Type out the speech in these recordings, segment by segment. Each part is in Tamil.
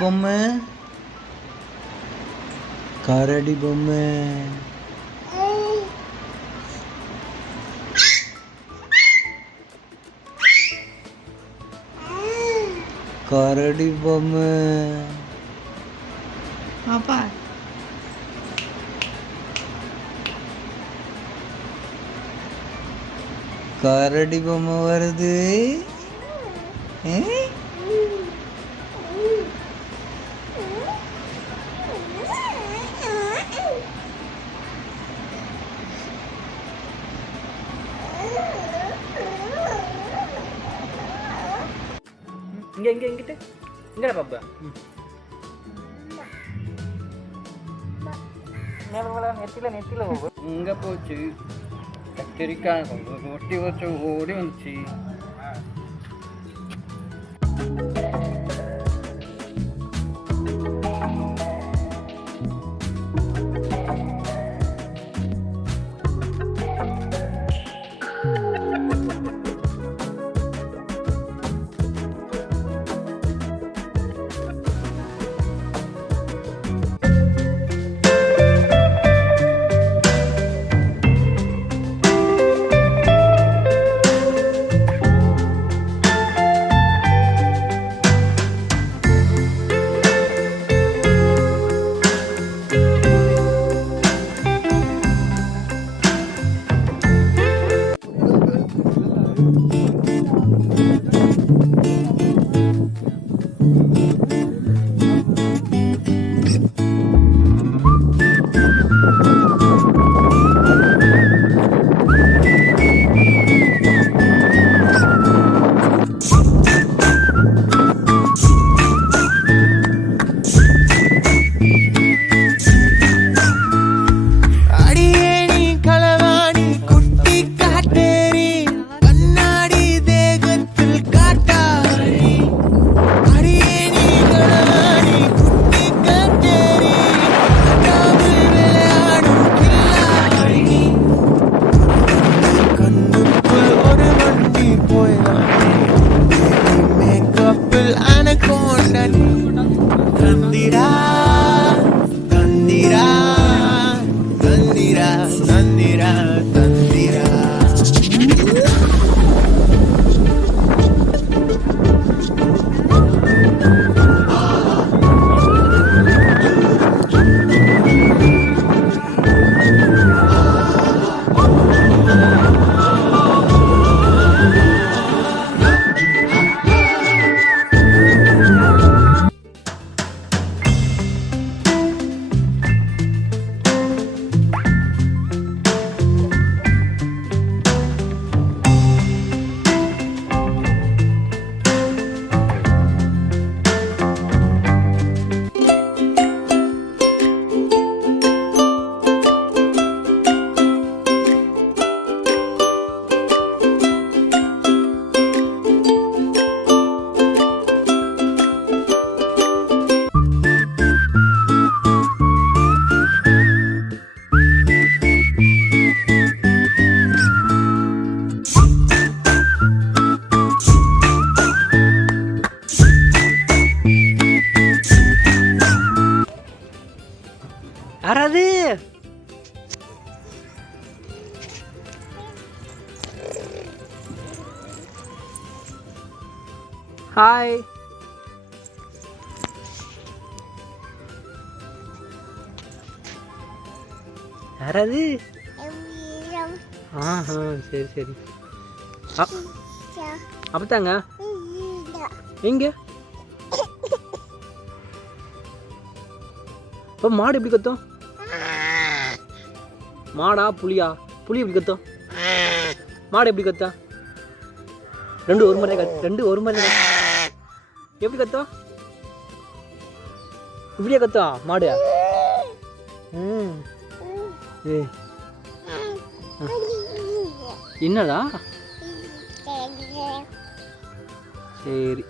பொம்மை கரடி பொம்மை கரடி பொம்மை பாப்பா கரடி பொம்மை வருது. இங்கே இங்கே இங்கிட்ட இங்கே பாப்பா நெத்தில நெத்தில இங்கே போச்சு கத்திரிக்காய் ஒட்டி வச்சு ஓடி வந்துச்சு. யாராவது ஹாய் யாராவது ஆஹா சரி சரி அப்பத்தாங்க எங்க இப்போ மாடு எப்படி கத்தும்? மாடா புலியா? புலி எப்படி கத்தும்? மாடு எப்படி கத்தா? ரெண்டு ஒரு மாதிரி ரெண்டு ஒரு மாதிரி எப்படி கத்தும்? இப்படியே கத்தா மாடு? என்னடா? சரி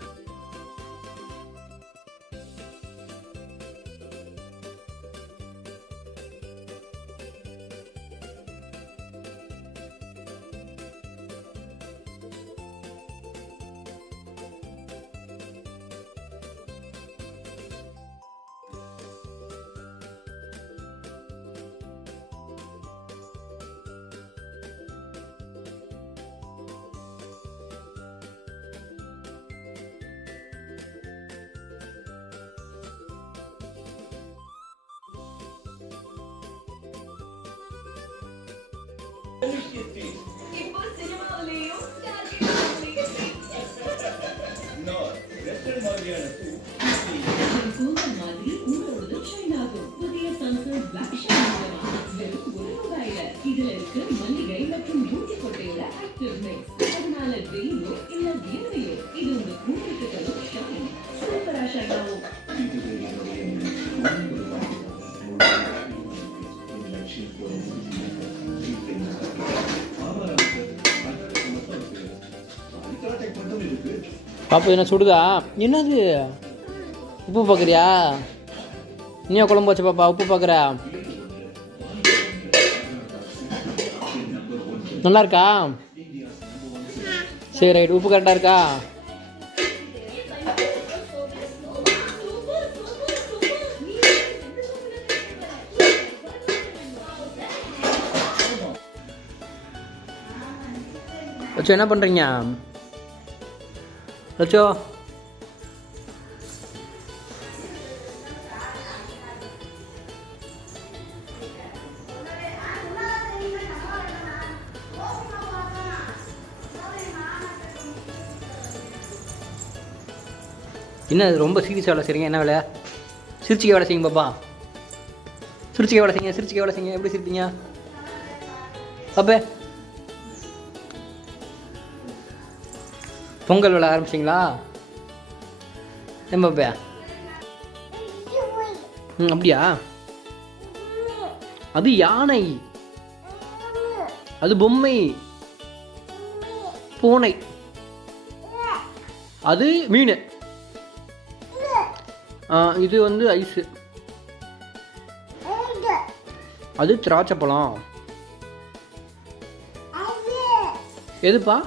பாப்பா என்ன சுடுதா? என்னது உப்பு பார்க்குறியா? இன்னும் குழம்பு வச்ச பாப்பா உப்பு பார்க்குற? நல்லா இருக்கா? சரி ரைட். உப்பு கரெக்டாக இருக்கா? லட்சோ என்ன பண்ணுறீங்க? லட்சோ என்ன ரொம்ப சீரியஸாக வேலை செய்கிறீங்க? என்ன வேலை? சிரிச்சிக்க வேலை செய்யுங்க பாப்பா. சிரிச்சிக்க வேலை செய்யுங்க. சிரிச்சிக்க வேலை செய்யுங்க. எப்படி சிரிப்பீங்க அப்போ? பொங்கல் விழா ஆரம்பிச்சிங்களா? ஏன் பாப்பா? அப்படியா? அது யானை, அது பொம்மை, பூனை, அது மீன், இது வந்து ஐஸு, அது திராட்சை பழம். எதுப்பா?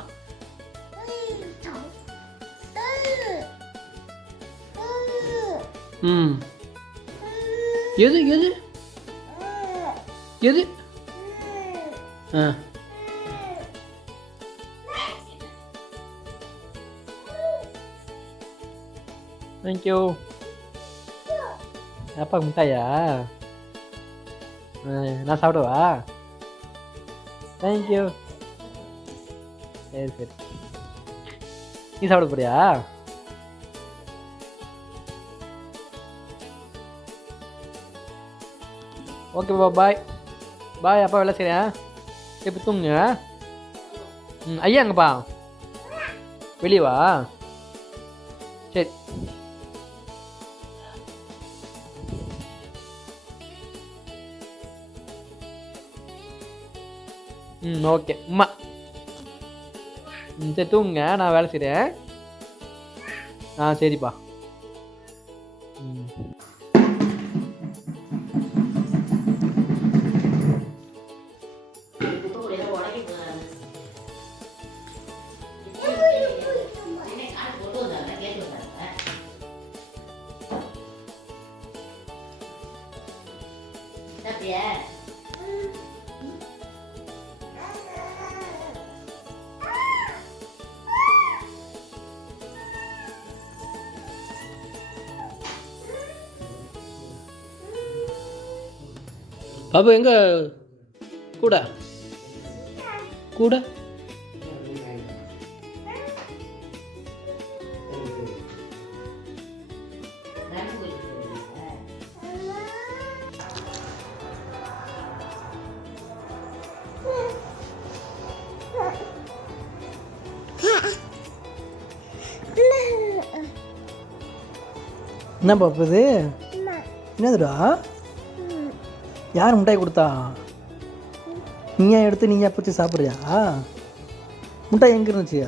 எது எது எது? தேங்க்யூ. அப்பா மிட்டாயா? நான் சாப்பிடுவா? தேங்க்யூ. சரி சரி. நீ சாப்பிட போறியா? ஓகேப்பா, பாய் பாய். அப்பா வேலை செய்கிறேன். இப்போ தூங்குங்க. ஐயா எங்கப்பா? வெளியே வா. சரி. ஓகே அம்மா. சரி தூங்குங்க, நான் வேலை செய்கிறேன். சரிப்பா. பாபு எங்க கூட கூட என்ன பாப்பு இது? என்னதுடா? யார் மிட்டாய் கொடுத்தா? நீயா எடுத்து நீயா பிடிச்சி சாப்பிட்றியா? மிட்டாய் எங்கே இருந்துச்சு?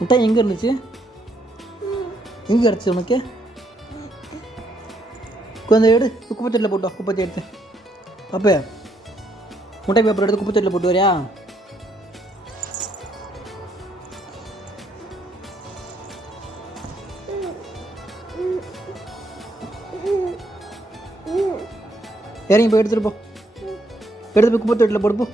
மிட்டாய் எங்கே இருந்துச்சு? எங்கே கிடச்சி உனக்கு? கொஞ்சம் எடு, குப்பைத்தொட்டியில் போட்டோம். குப்பைத்தை எடுத்து அப்போ மிட்டாய் பேப்பர் எடுத்து குப்பைத்தொட்டியில் போட்டு வரியா? இறங்கி போய் எடுத்துகிட்டு போ. எடுத்து போய் குப்பை தொட்டியில் போடு போ.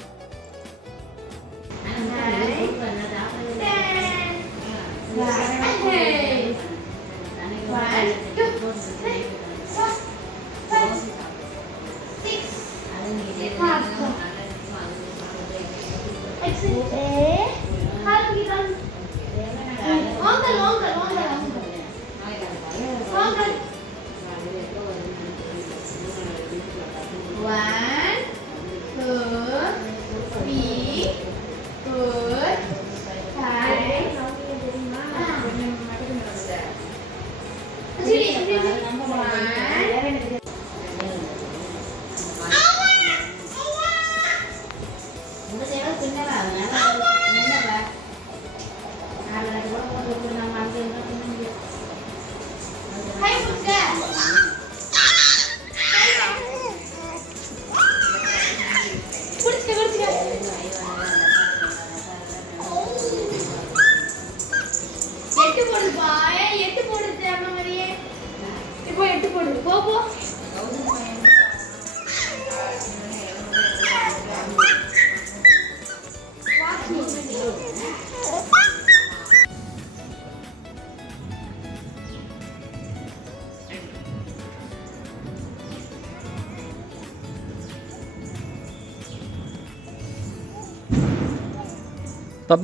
பாப்பா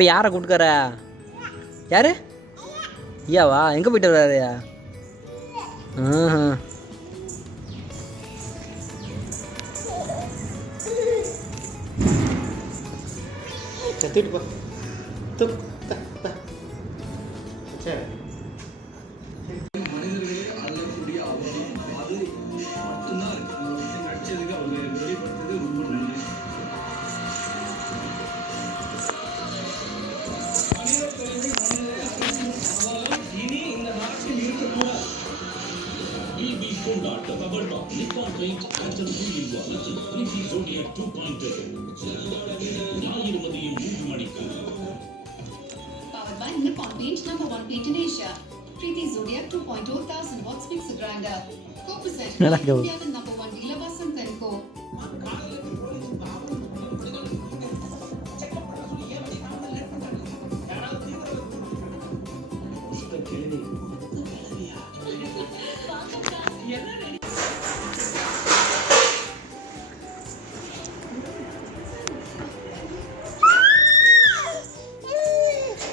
யாரை கூட்டுக்கார? யாரு? ஐயாவா? எங்கே போயிட்டு வர்றாருயா? தூக்கிட்டு போ. சரி. Powered by Nippon Paint, #1 paint in Asia. Preeti Zodiac 2.0 1000 watts mixer grinder. Co-presented by India's #1 dealer Vasant & Co.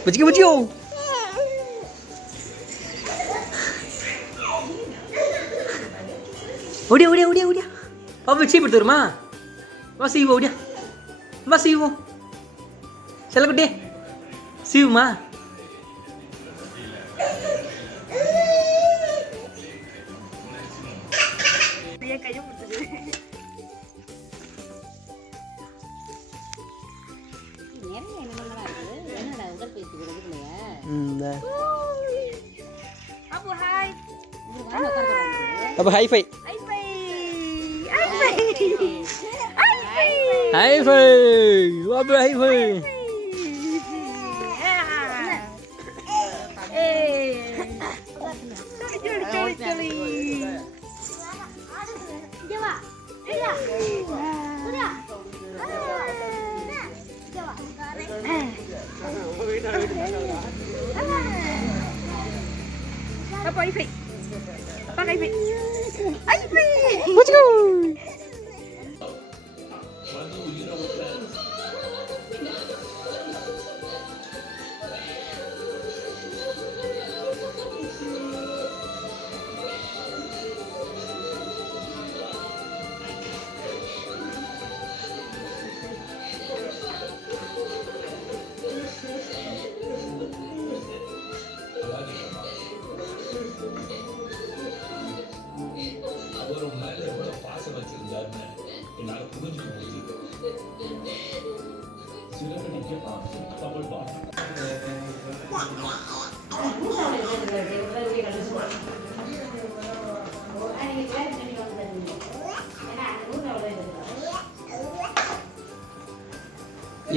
Bajiki bajio. Udah. Apa sih betul mah? Masih ibu udah. Masih ibu. Salah gede. Siu mah. Dia kayu betul. Abu hai. Apa hi-fi? Hi-fi. Apa hi-fi? Apa Ivy? Apa Ivy? Ivy! Let's go!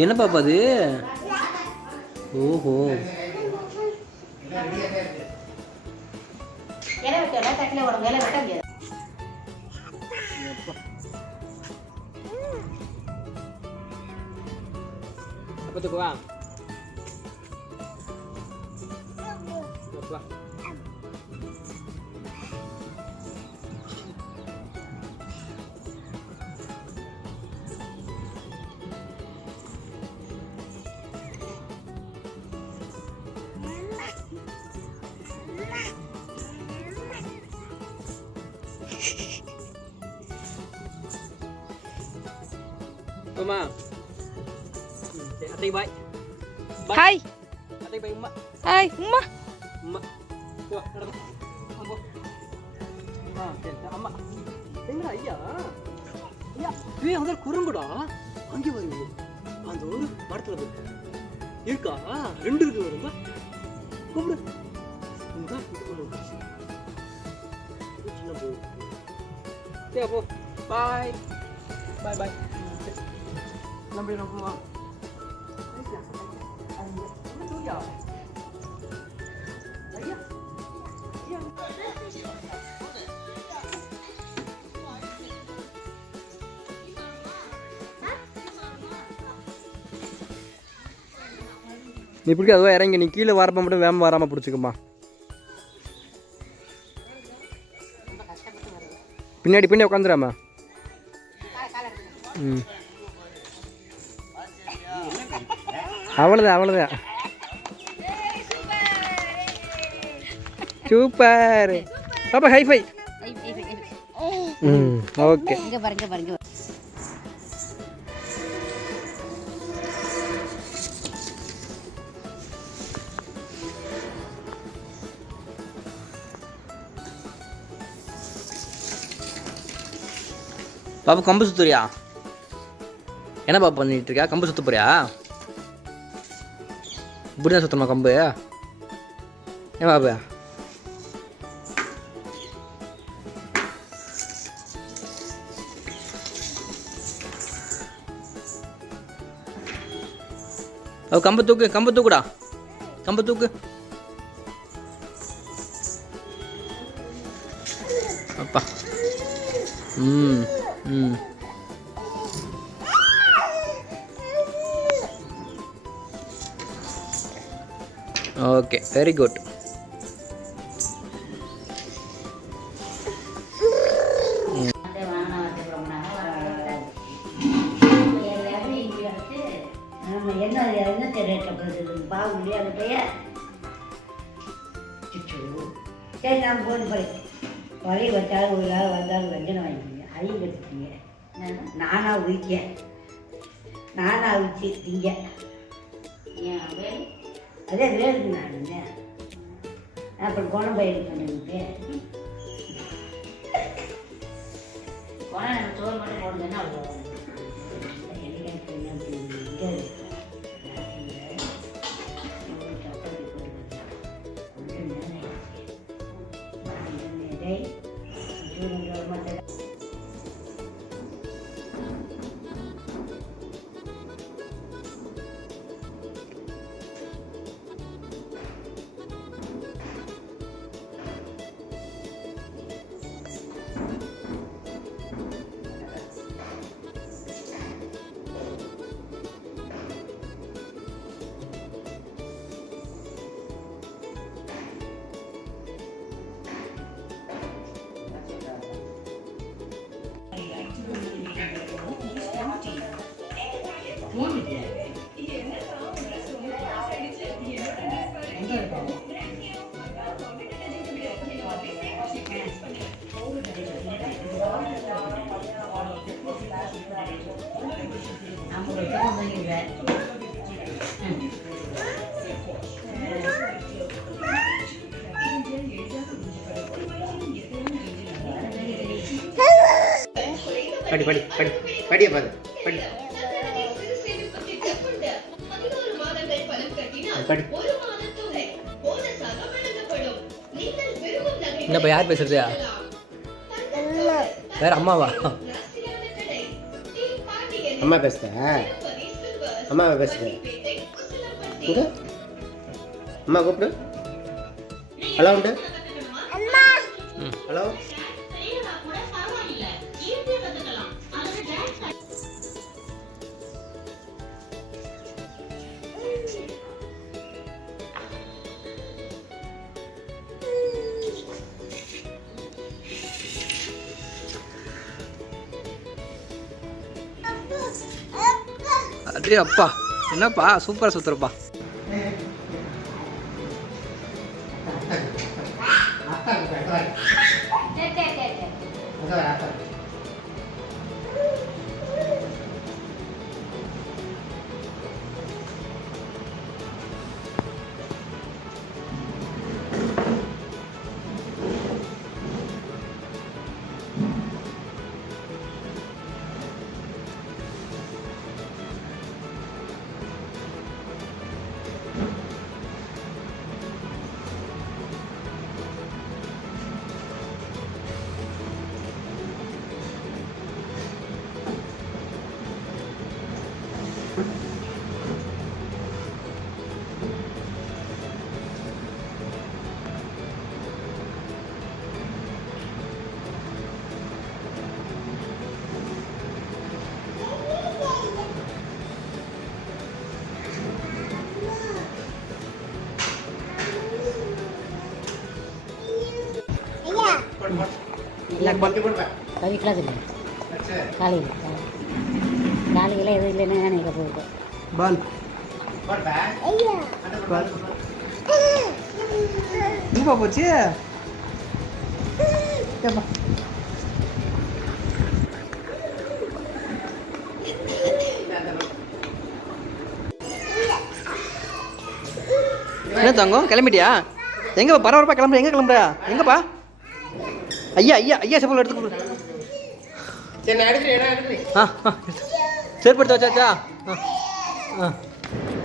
என்ன பாப்பா அது? ஓஹோ, apa tuh kuang? Mama. Ating baik. Hai. Ating baik emak. Hai, Emak. Emak. Coba, ada. Ambo. Ah, kita அம்மா. எங்கடா ஐயா? ஐயா, ஏய் அங்க குரங்குடா. அங்க பாருங்க. அந்த ஒரு மரத்துல இருக்கு. இருக்கா? ரெண்டு இருக்கு வருங்க. கூப்பிடு. இந்த இது பண்ணுங்க. சின்ன போ. சரி அப்போ. Bye. Bye. Lambe na kuma. Ayya. Ano to ya? Ayya. Ayya. நீ பிடிக்க அதுவும் இறங்கி நீ கீழே வரப்போ மட்டும் வேம வராமல் பிடிச்சிக்குமா. பின்னாடி பின்னாடி உட்காந்துடாமா. ம் அவ்வளோதான். சூப்பர் பாப்பா, ஹைஃபை. ம் ஓகே. இங்கே பாருங்க. பாப்பா கம்பு சுத்துறியா? என்ன பாப்பா பண்ணிட்டு இருக்கியா? கம்பு சுத்த போறியா? இப்படி தான் சுத்தமா கம்பு? ஏன் பாப்பா? கம்பு தூக்குடா. கம்பு தூக்கு. அப்பா. ம் ம் ஓகே, வெரி குட். என்ன தெரியல பாவம் அந்த பையன். சரி நான் போன் போய் வரைய வச்சாலும் ஒரு நாள் வந்தாலும் வெஞ்சனை வாங்கிக்கிங்க. அதையும் கற்றுக்கிங்க. நானாக உயிர்த்தேன், நானாக உயிச்சு திங்க. அதே வேறுக்கு நான் அப்புறம் குழம்பு எடுக்க பண்ணிட்டு சோறு மட்டும் போடுங்கன்னா அவ்வளோ படி படி படி படிய பாரு படி படி. என்னப்பா யார் பேசுறது? வேற அம்மாவா? அம்மா பேசுத? அம்மாவை பேசுத? அம்மா கூப்பிடு. ஹலோ உண்டு. ஹலோ. அடே அப்பா, என்னப்பா சூப்பராக சுத்துறப்பா. வீட்டில் இல்லை காலையில் காலையில் எதுவும் இல்லைன்னா நினைக்க போகுது பால் எங்கப்பா போச்சு ஏப்பா என்ன தங்கம் கிளம்பிட்டியா எங்கப்பா பரபரப்பா கிளம்புற எங்கே கிளம்புற எங்கப்பா ஐயா ஐயா ஐயா செப்பல் எடுத்து கொடு சேர்ப்படுத்த வச்சாச்சா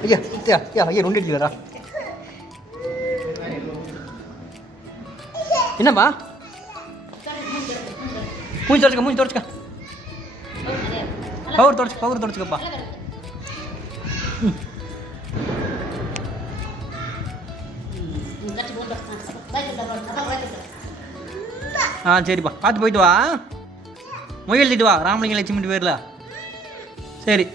ஐயா ஐயா ஐயா ஐயா ரெண்டு இட்லி வரா என்னப்பா மூஞ்சி தொடச்சுக்க பவர் தொடச்சுக்கப்பா சரிப்பா பார்த்து போயிட்டு வா மொய் எழுதிட்டு வா ராமலிங்க லட்சுமி பேர்ல சரி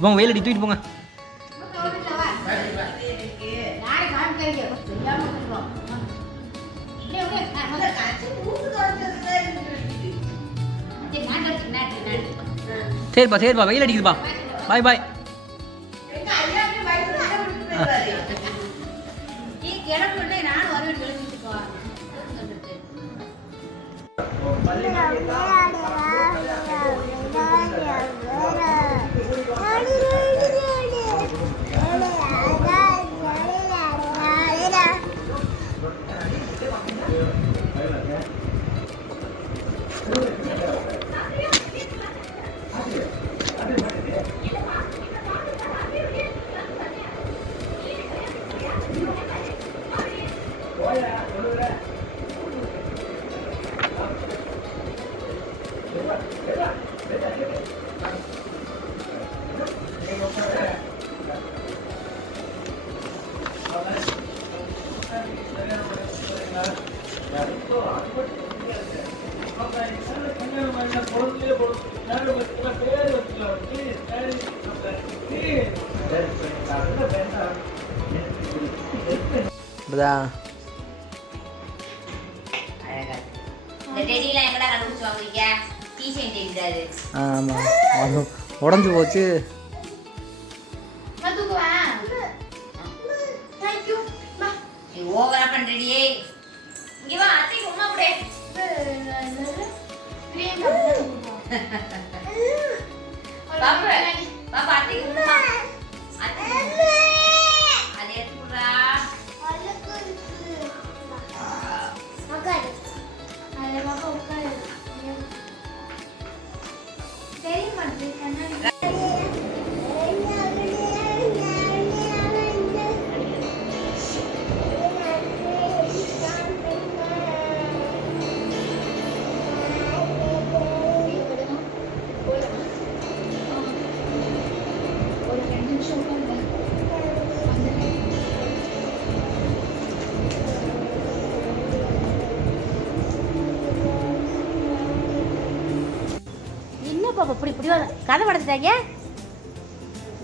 போங்க வெயில் அடி தூக்கிட்டு போங்க சரிப்பா வெயில் அடிக்குதுப்பா பாய் பாய் ஆமாம் உடஞ்சி போச்சு ஓவரா பண்றடியே இங்க வா அத்தை உம்மா அப்படியே பாப்பா பாப்பா அத்தை உம்மா அத்தை அது எடுத்துடா அலே பாப்பா உட்காரு தெரிய மாட்டேங்குது கண்ணாடி இப்படி இப்படி கதை படைச்சிட்டாங்க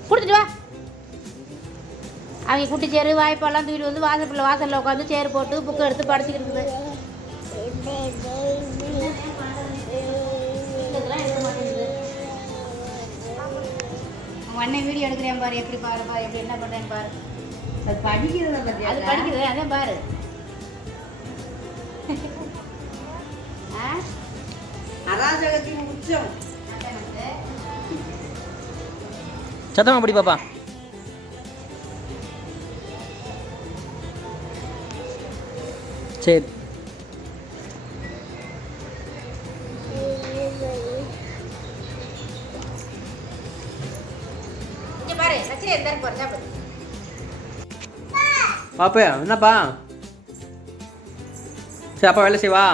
கொடுத்துட்டு வா அவங்க குட்டி சேரு வாய்ப்பெல்லாம் தூக்கிட்டு வந்து வாசலில் உட்காந்து சேர் போட்டு புக்கை எடுத்து படிச்சுக்கிட்டு இருக்குது உடனே வீடியோ எடுக்கிறேன் பாரு எப்படி பாருப்பா எப்படி என்ன பண்ணுறேன்னு பாரு அது படிக்கிறது அது படிக்கிறது அதே பாரு அராஜகத்தின் உச்சம் சத்தமா படி பாப்பா சரி பாப்பா என்னப்பா சரி அப்பா வேலை செய்வா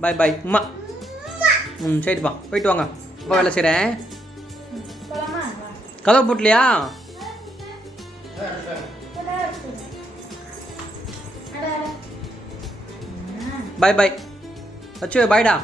பாய் பாய் உம்மா சரிப்பா போயிட்டு வாங்க அப்பா வேலை செய்கிறேன் கதவு போட்டலையா பாய் பாய் அச்சு பாய்டா.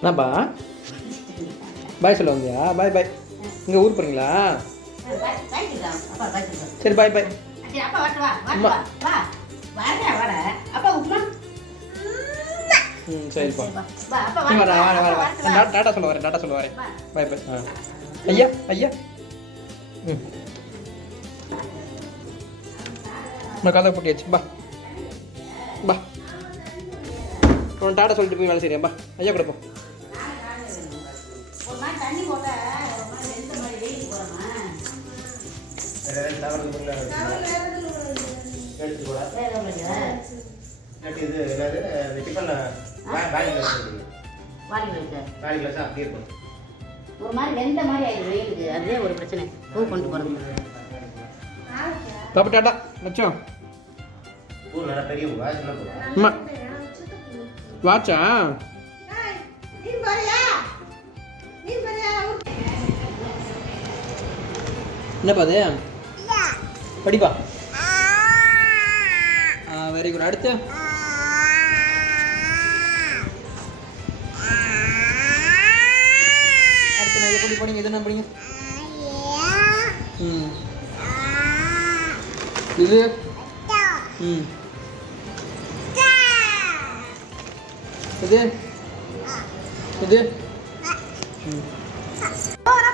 என்னப்பா பாய் சொல்ல வந்தியா? பாய் பாய். இங்கே ஊர் போகிறீங்களா? சரி பாய் பாய். ம் சரிப்பா. வரேன் டாட்டா சொல்ல வரேன். டாட்டா சொல்ல வரேன். பாய் பாய். ஐயா ஐயா. ம் நான் கதை போட்டியாச்சு. பா பா. டாட்டா சொல்லிட்டு போய் வேலை செய்கிறேன். பா ஐயா கூட போ. ஒரு மாதிரி வெந்த மாதிரி ஆயிடுது வெயிலுக்கு. அதுவே ஒரு பிரச்சனை. பூ கொண்டு போகிறது. பாப்பா டாட்டா மச்சம். அம்மா வாட்சா? என்னப்பா அது? படிப்பா. Very good. அடுத்து அடுத்து நான் இதை படி படிங்க. இது என்ன படிங்க? ம் இது ம் இது இது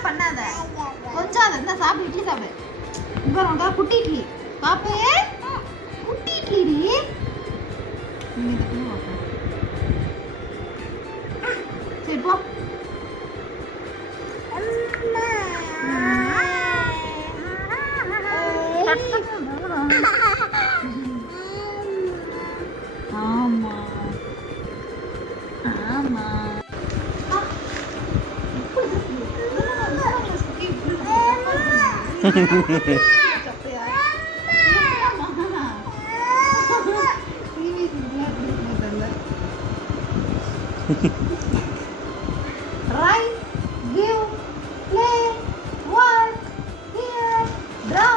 பண்ணாத கொஞ்சம் அதை இருந்தா சாப்பிடு. இட்லி சாப்பிடு. இப்போ குட்டி இட்லி பாப்பே. குட்டி இட்லி சரி போ. ஆமா ஆமா. Rise, give, play, work, hear, draw.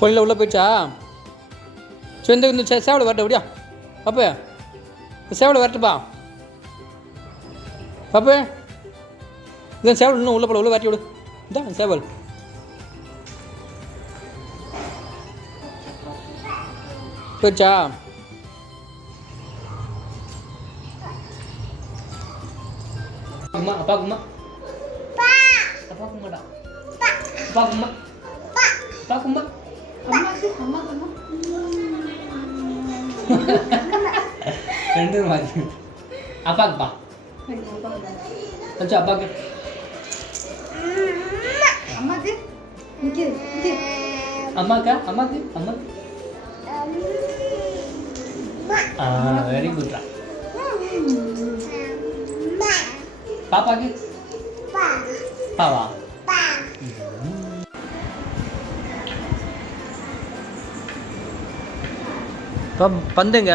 கோயிலில் உள்ளே போயிடுச்சா? சரி இந்த சேவலை வரட்ட அப்படியா பாப்பு? சேவலை வரட்டுப்பா பாப்பு. இதான் சேவல் இன்னும் உள்ளே போட உள்ள வரட்டி விடு. இதான் சேவல். போயிடுச்சா? அம்மா அப்பாக்கும்மா அப்பாக்கும்மாடா அப்பாக்கும்மா அப்பாக்கும்மா ரெண்டு மாதிரி. அப்பாக்குப்பா அச்சா அப்பாக்கு. அம்மாக்கு அம்மாக்கா அம்மாக்கு அம்மாக்கு. வெரி குட்ரா. பாப்பாக்கு பாவா. பந்துங்க.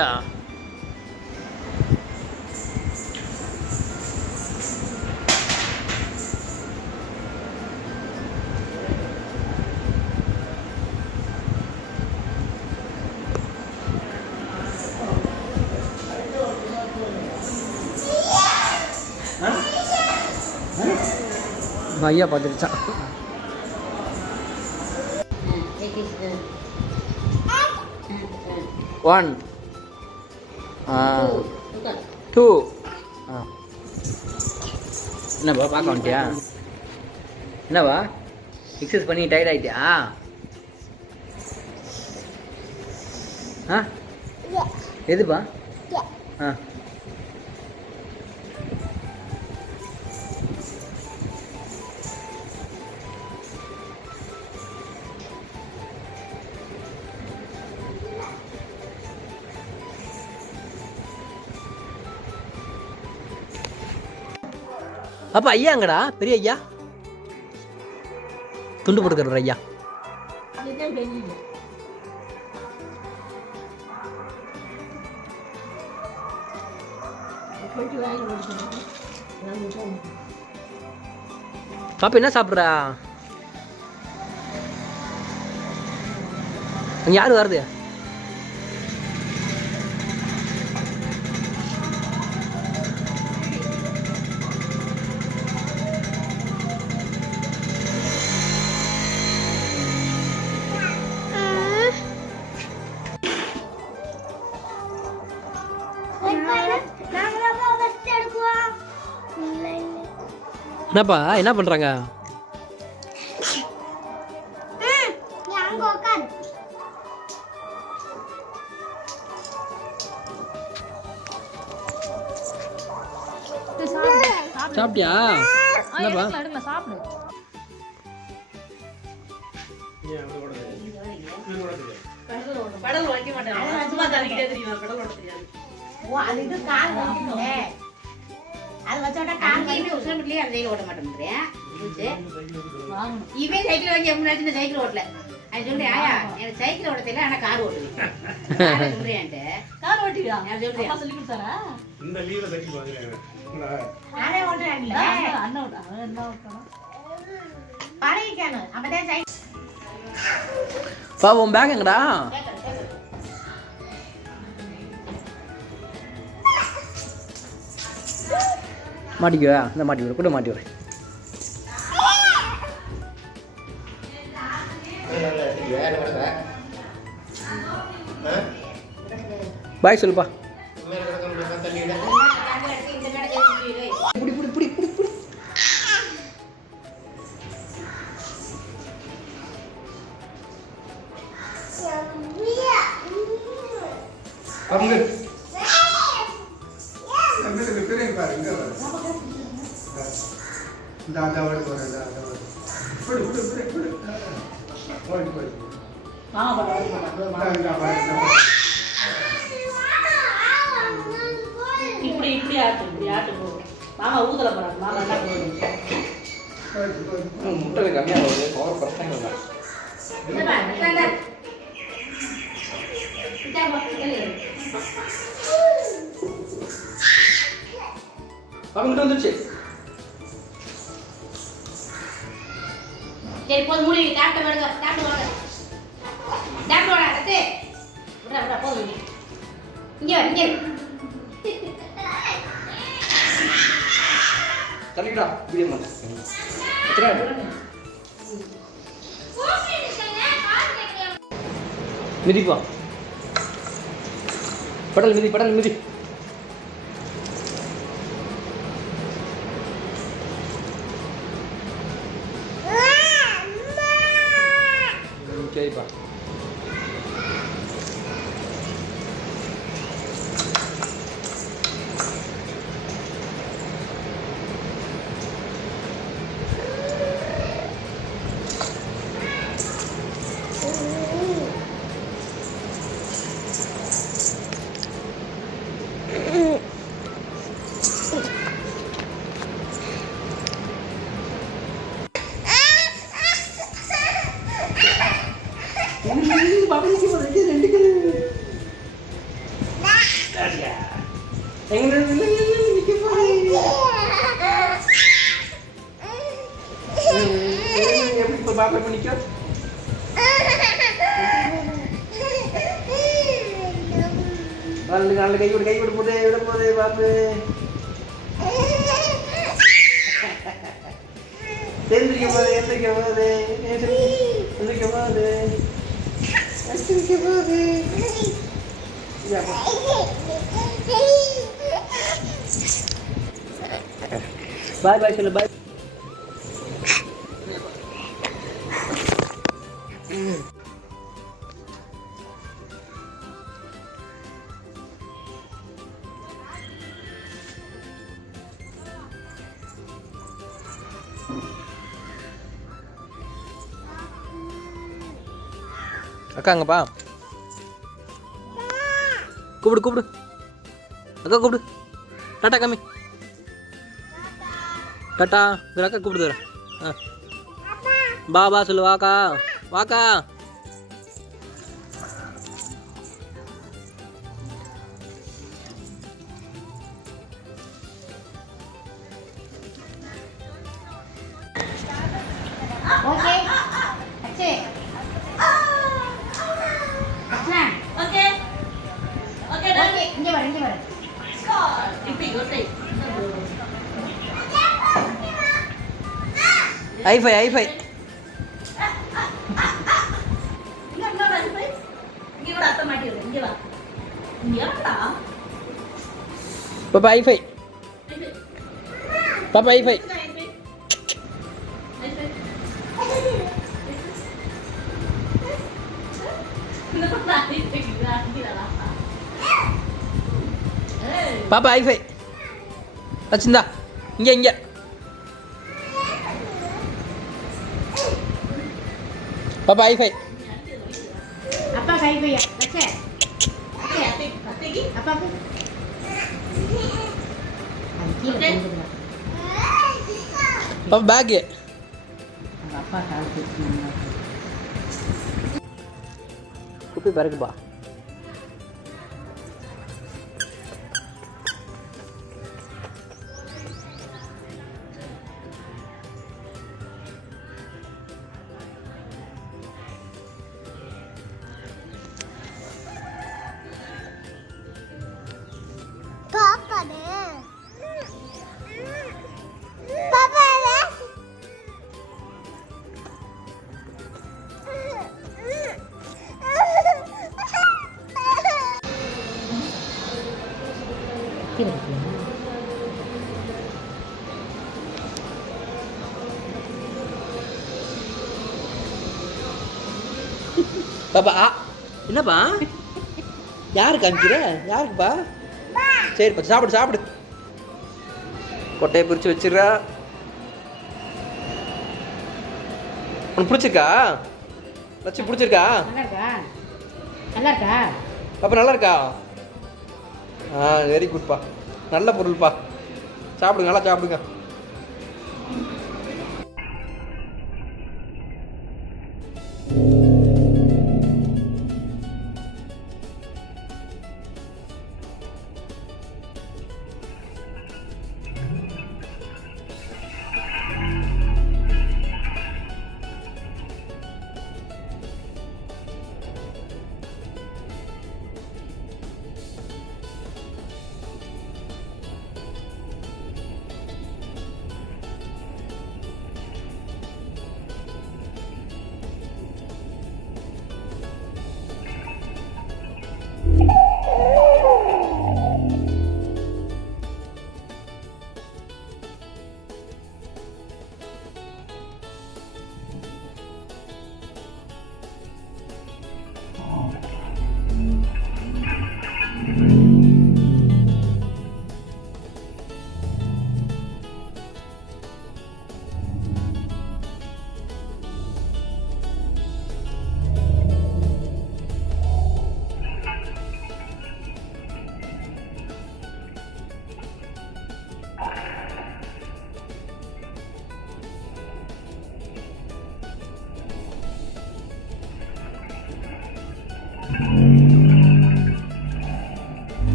ஐயா பார்த்துருச்சான். ஒன் 2 என்னப்பா பார்க்க வந்துட்டியா? என்னப்பா எக்ஸசைஸ் பண்ணி டயர்ட் ஆகிட்டியா? ஆ எதுப்பா? ஆ அப்பா ஐயாங்கடா, பெரிய ஐயா துண்டு போட்டுக்கிற ஐயா. பாப்பா என்ன சாப்பிட்றா? அங்கே யார் வருது? என்னப்பா என்ன பண்ணுறாங்க? சாப்பிட்டியா? என்னப்பா சாப்பிடு. கடல் ஓட்ட மாட்டேன், சும்மா தள்ளிக்கிட்டே தெரியுமா? கடல் ஓட்ட தெரியாது. ஓ அது இது கால் வலிக்குது. அது வச்சோட கால் வலி உசரமிட்டே அந்த சைக்கிள் ஓட்ட மாட்டேன்றேன். இவன் சைக்கிள் வாங்கி முன்னாடி இந்த சைக்கிள் ஓட்டல. அது சொல்றேன் ஆயா எனக்கு சைக்கிள் ஓட்ட தெரியல, ஆனா கார் ஓட்டுவேன் சொல்றேன்ட்டு. கார் ஓட்டுவியா? நான் சொல்றேன் அப்பா சொல்லி கொடுத்தாரா? இந்த லீவ்ல சைக்கிள் வாங்குறேன். நானே ஓட்டுறேன்ல. அண்ணா ஓட்ட என்ன ஓட்டணும்? பழகிக்கணும். அப்பதான் சைக்கிள். பா உன் பேக் எங்கடா? மாட்டிக்குவா? இந்த மாட்டி விட கூட மாட்டி விட. பாய் சொல்லுப்பா. இப்படி இப்படி ஆட்டு போ. மாமா ஊதல போறாங்க. மாமா என்ன பண்ணுது? முட்டை கம்மியா வருது, பவர் பிரச்சனை இல்ல. அவங்க வந்துச்சு. சரி போது மூடி டாக்டர் வருங்க. டாக்டர் வாங்க. டாக்டர் வாங்க. அத்தை. விட போதும். இங்க தள்ளிடா வீடியோ மாத்த. எத்தனை? மிதிப்பா. படல் மிதி. சரிப்பா. கை விட போதே பாப்பு. எந்திரிக்க போகுது எந்திரிக்க போகுது எந்திரிக்க போகுது எந்திரிக்க போகுது. பாய் பாய் சொல்லு பாய். அக்காங்கப்பா கூப்பிடு கூப்பிடு அக்கா கூப்பிடு. டாட்டா கம்மி டாட்டா. இந்த அக்கா கூப்பிடு வரேன். ஆ பா சொல்லு. வாக்கா வாக்கா. ஓகே அச்சே அச்சா ஓகே ஓகே ஓகே இங்க வர இப்படி ஓகே. ஐஃபை ஐஃபை இங்க வர அத்த மாட்டி இங்க வா இங்க வாடா பாப்பா ஐஃபை பாப்பா ஐஃபை. பாப்பா ஐஃபை வச்சிருந்தா இங்கே இங்கே. பாப்பா ஐஃபை. அப்பா கை பையா வச்சே அப்பாக்கு பாப்பா பேக்கு. அப்பா காசு குப்பி பிறகுப்பா. பாப்பா என்னப்பா யாரு காமிக்கிற யாருக்குப்பா? சரிப்பா சாப்பிடு சாப்பிடு. கொட்டையை பிரித்து வச்சிடுறா. உனக்கு பிடிச்சிருக்கா? லட்சம் பிடிச்சிருக்கா? நல்லா இருக்கா நல்லா இருக்கா பாப்பா நல்லா இருக்கா? வெரி குட்ப்பா. நல்ல பொருள்ப்பா. சாப்பிடுங்க நல்லா சாப்பிடுங்க.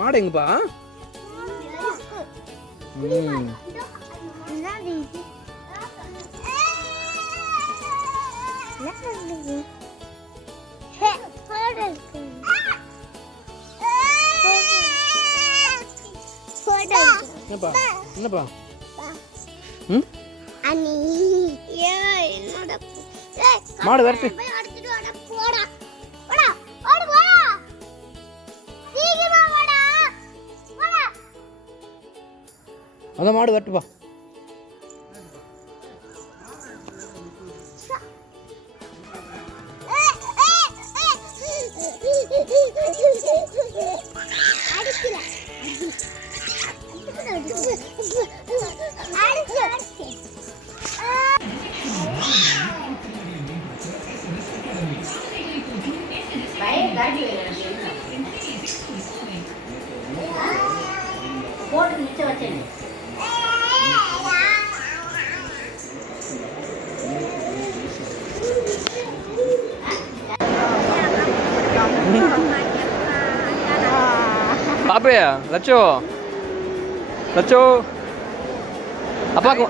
மாடு எங்கப்பா? என்னப்பா என்னப்பா? மாடு வரட்டு. அந்த மாடு வரட்டுப்பா. போட்டு மிச்சம் வச்சேன். பாப்பே லட்சோ லட்சோ அப்பாக்கு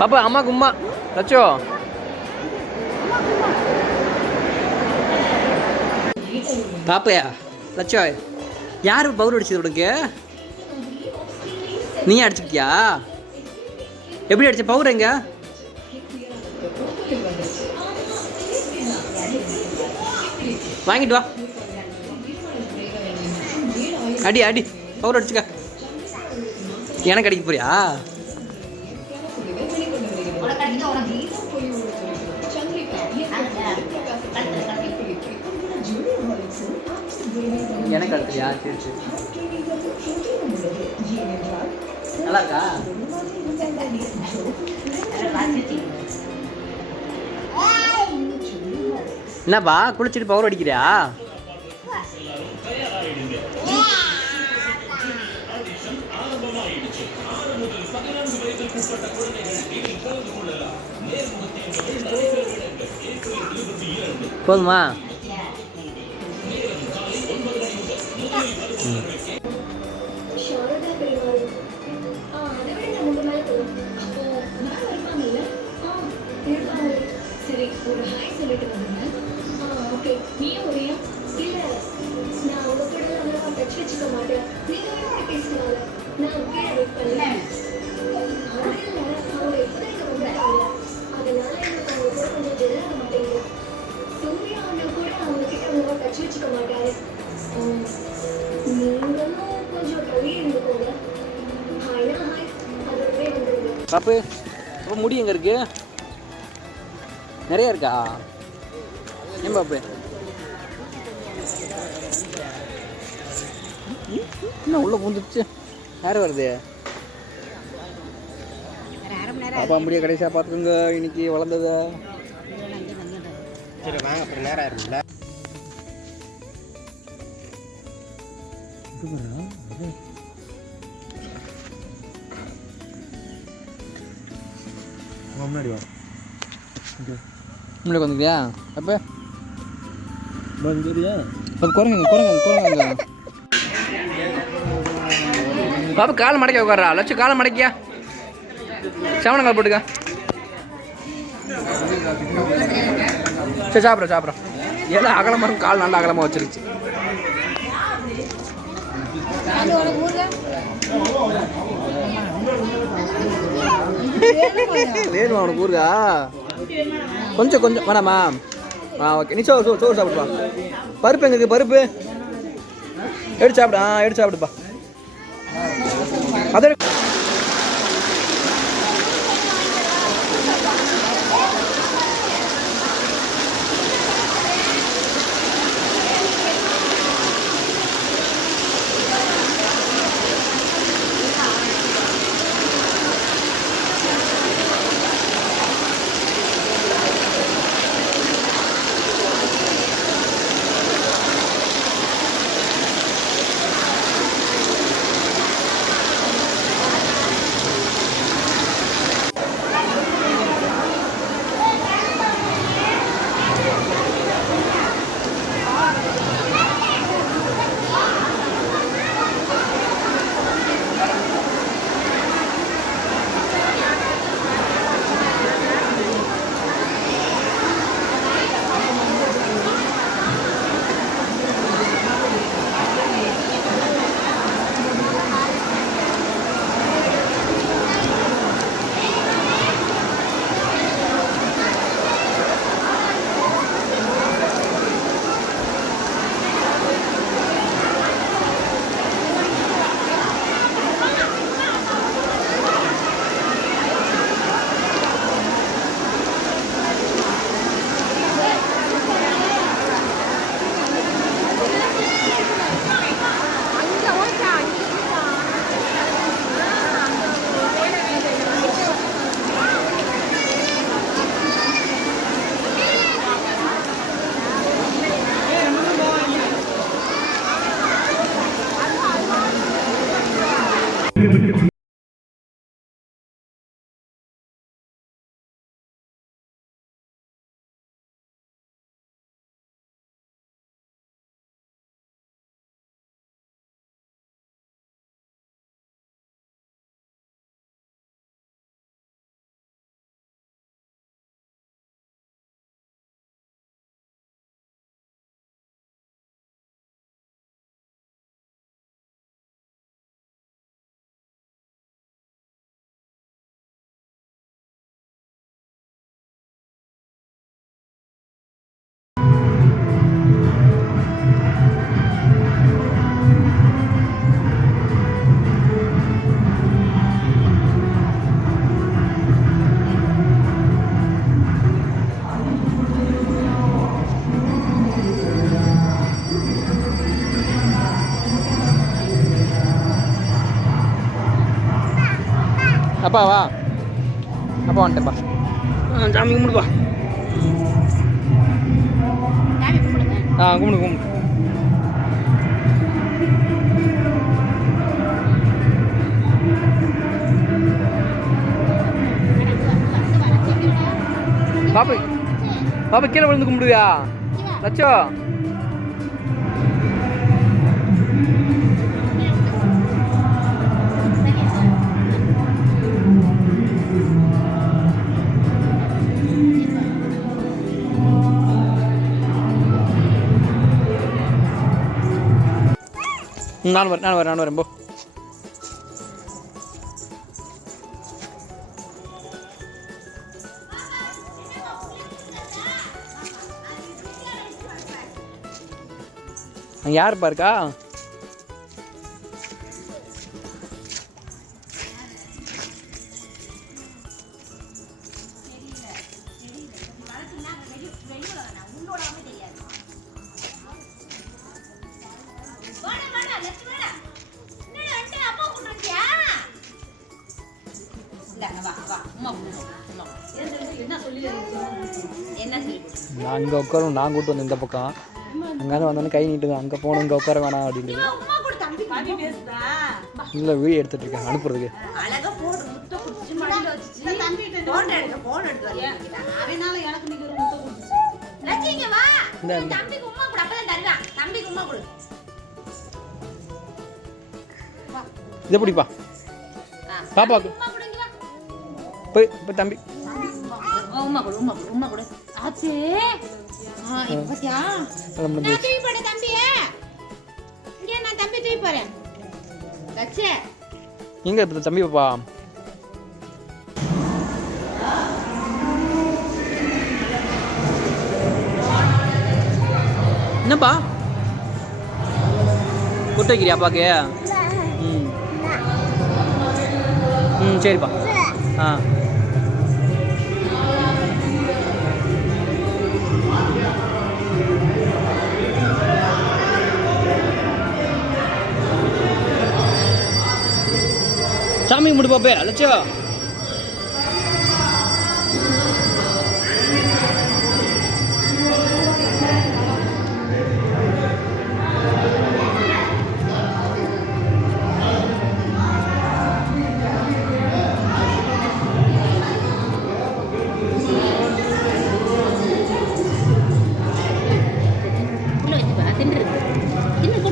பாப்பா அம்மாக்கு உம்மா லட்சோ. பாப்பையா லட்சோ யார் பவுல் அடிச்சது உனக்கு? நீ அடிச்சுக்கிட்டியா? எப்படி அடிச்ச? பவுர் எங்க? வாங்கிட்டு வா. அடி அடி பவுர் அடிச்சுக்க. எனக்கு அடிக்க போறியா? எனக்கு அடுத்துறியா? சரி சரி. நல்லா இருக்கா? என்னப்பா குளிச்சுட்டு பவர் அடிக்கிறியா? போதுமா? பாப்பு அப்போ முடி எங்கே இருக்கு? நிறைய இருக்கா? ஏன் பாப்பு என்ன உள்ள பூந்துச்சு? யார் வருது? பாப்பா முடிய கடைசியாக பார்த்துக்கோங்க. இன்னைக்கு வளர்ந்ததா? சரி வாங்க, அப்புறம் நேரம் ஆயிரும்ல. முன்னாடி வா. முன்னாடி வந்துக்கியா? அப்போ வந்துறியா? அது குரங்குங்க குரங்குங்க குரங்குங்க. பாப்பா கால் மடக்கி உட்காரா. லட்சம் காலை மடக்கியா? சவனங்கால் போட்டுக்க. சரி சாப்பிட்றோம் சாப்பிட்றோம். எல்லாம் அகலமாக இருக்கும். கால் நல்லா அகலமாக வச்சிருச்சு. வேணுமா உனக்கு ஊருகா? கொஞ்சம் கொஞ்சம் வேணாமா? ஓகே நீ சோறு சோறு சோறு சாப்பிடுப்பா. பருப்பு எங்கே இருக்குது? பருப்பு எடுத்து சாப்பிடு. எடுத்து சாப்பிடுப்பா. அதே அப்பா வா, அப்பா வந்துட்டேன்ப்பா. சாமி கும்பிடுப்பா. சாமி கும்பிடுங்க. கும்பிடு கும்பிடு. பாப்பா பாப்பா கீழே விழுந்து கும்பிடுவியா லட்சோ? நான் வரேன் போ. யார் பாருக்கா? நான் இங்கே உட்காரும், நான் கூட்டு வந்தேன் இந்த பக்கம். அங்கே வந்தோன்னே கை நீட்டுது, அங்கே போகணும், இங்கே உட்கார வேணாம் அப்படின்ட்டு. இல்லை வீடியோ எடுத்துட்டு இருக்கேன் அனுப்புறதுக்கு. இதை பிடிப்பா பாப்பாக்கு போய் போய் தம்பி உம்மா கொடு உம்மா கொடு உம்மா கொடு ஆச்சே. பாத்தியா நான் தூக்கி போறேன் தம்பியே. இங்க நான் தம்பி தூக்கி போறேன். லட்சே எங்க இப்ப தம்பி பாப்பா? என்னப்பா கொட்டு வைக்கிறியா அப்பாக்கு? சரிப்பா. சாமி கும்பிடு பாப்பே அழைச்சோ.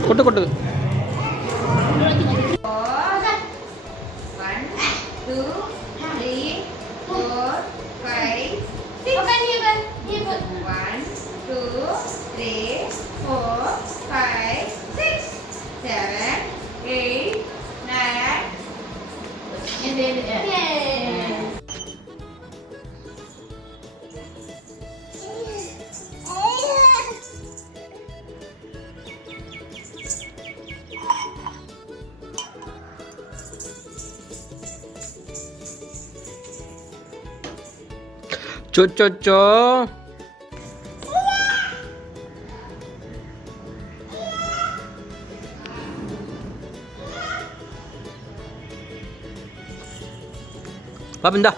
கொட்டு கொட்டு. சொச்சோ பாப்பிந்தா.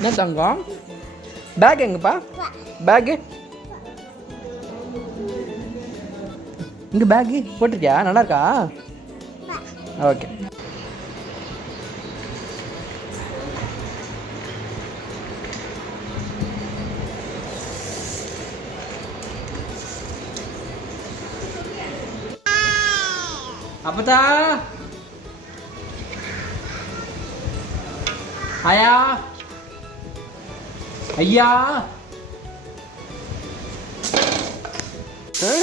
என்ன தங்கம் பேக் எங்கப்பா? பேக்கு இங்கே பேக்கு போட்டிருக்கியா? நல்லா இருக்கா? ஓகே. அப்பதா ஆயா ஐயா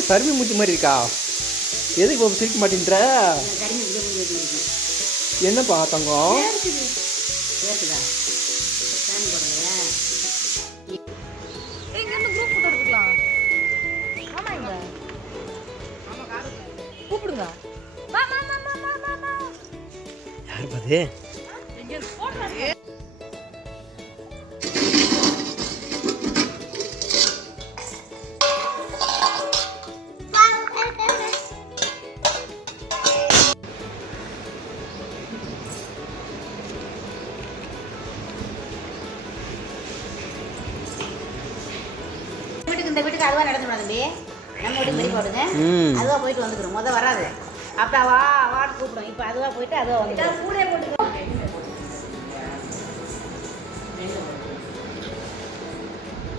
சர்வி மூச்சு மாதிரி இருக்கா? எதுக்கு இப்போ சிரிக்க மாட்டேன்ற? என்னப்பா தங்கம்? கூப்பிடுங்க. யார் இந்த வீட்டுக்கு அதுவா நடந்து தம்பி. நம்ம வீட்டுக்கு வெளியே போடுங்க. அதுவா போயிட்டு வந்துக்கிறோம். முத வராது. அப்பா வா வாட்டு கூப்பிடும். இப்போ அதுவா போயிட்டு அதுவா வந்துடும். கூடே போட்டுக்கிறோம்.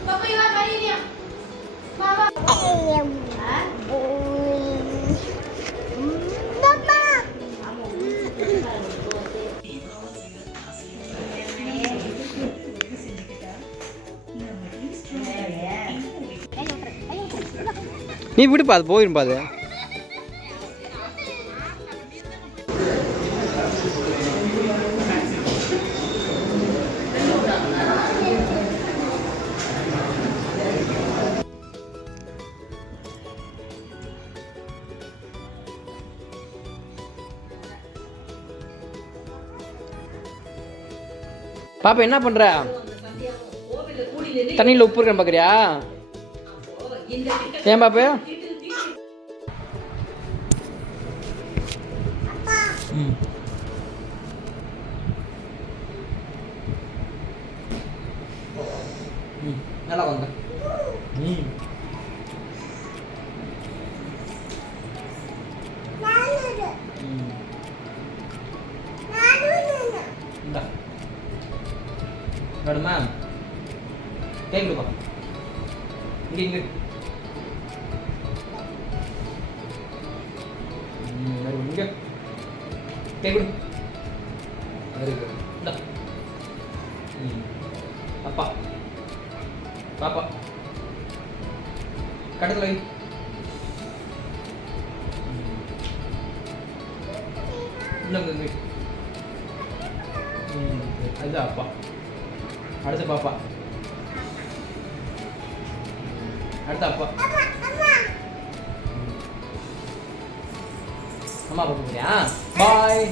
பாப்பா இவா கறியா. வா வா. பாப்பா. நீ விடுப்பா அது போயிருப்பா அது பாப்பா என்ன பண்ற தண்ணியில் உப்பு இருக்கேன் பார்க்குறியா ஏன் பாப்பு நல்லா வாங்க வேணுமா கேட்குதுப்பா இங்கே இங்கே இங்கே கேட்குது வெரி குட் இந்தா அப்பா பாப்பா கடத்தில் வை இல்லை அதுதான் அப்பா அடுத்த பாப்பா அடுத்த அப்பா அம்மா பார்க்க போறியா பாய்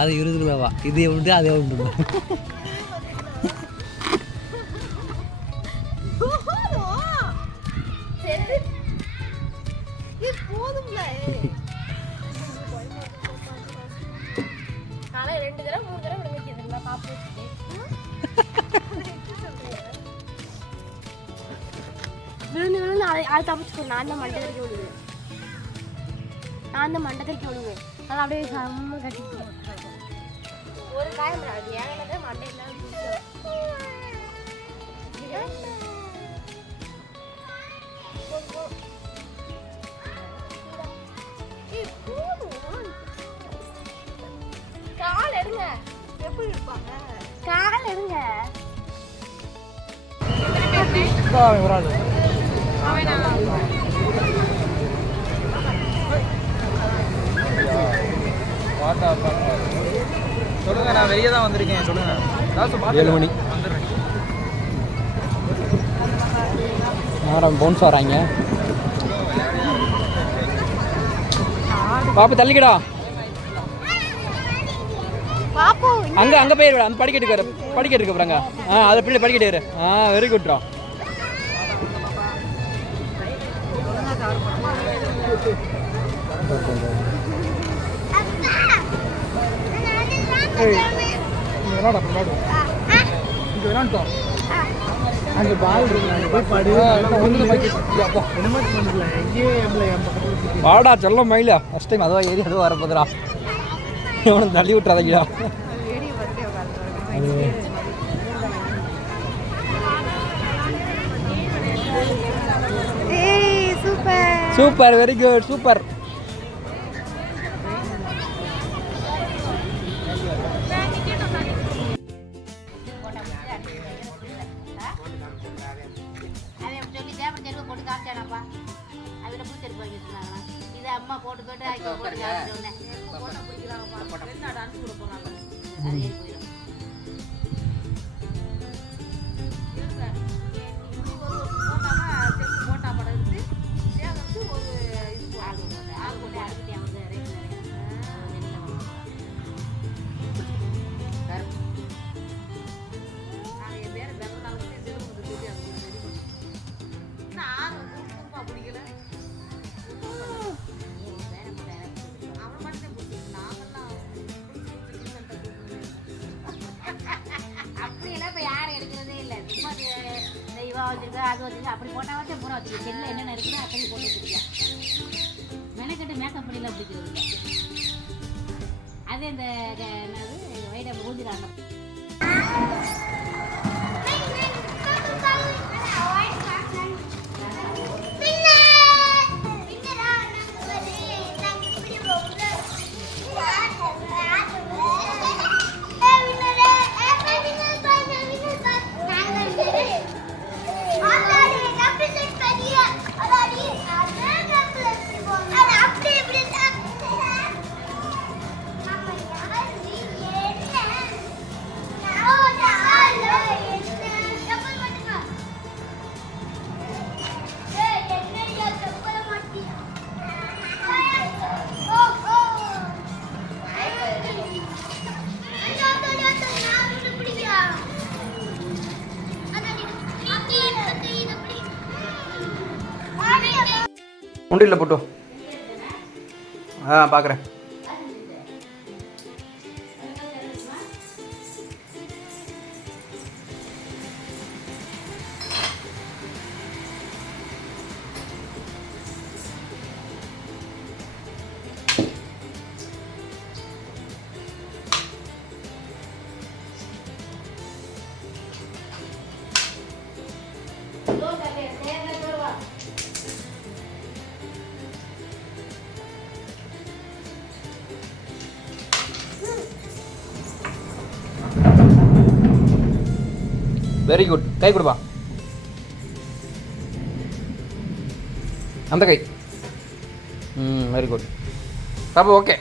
அது 20 கிலோவா இது உண்டு அதே உண்டு விழுந்து அது தப்பிச்சு நான் தான் மண்டை கறிக்க விடுவேன் அது அப்படியே செம்ம கட்டிட்டு ஒரு காயம் அது ஏங்க மண்டையெல்லாம் கால் எடுங்க எப்படி இருப்பாங்க கால் எடுங்க சொல்லுங்க நான் வெளியே தான் வந்திருக்கேன் சொல்லுங்க 7 மணி நேரம் பவுன்ஸ் வராங்க பாப்பு தள்ளிக்கடா அங்க அங்க போயிரு அந்த படிக்கட்டு இருக்கு பாருங்க அதை பிள்ளை படிக்கட்டு ஏறு வெரி குட்ரா அங்கே பால் வாடா சொல்ல மயிலா ஃபஸ்ட் டைம் அதுவா ஏறி அதுவும் வரப்போதுடா இவனும் தள்ளி விட்டுறாதீங்கடா சூப்பர் வெரி குட் சூப்பர் அது ஏறி போயிடும். போட்டா படம் எடுத்து ஒரு இது ஆள் போட்டு அடுக்கிட்டே வந்து ரேட் நிறைய அப்படியெல்லாம் இப்போ யாரும் எடுக்கிறதே இல்லை. சும்மா இந்த இவா வச்சிருக்கா அது வச்சிருக்கா அப்படி போட்டா வச்சு பூரா வச்சுருக்கு. செல்லில் என்னென்ன இருக்குதோ அப்படி போட்டு வச்சுருக்கேன். மெனக்கட்டு மேக்கப் பண்ணிலாம் பிடிக்கிறது இல்லை. அது இந்த என்னது வைட ஊதிராங்க. உண்டியில் போட்டு பார்க்குறேன். Very good. கை கொடுப்பா. அந்த கை. Very good. பாப்பா ஓகே.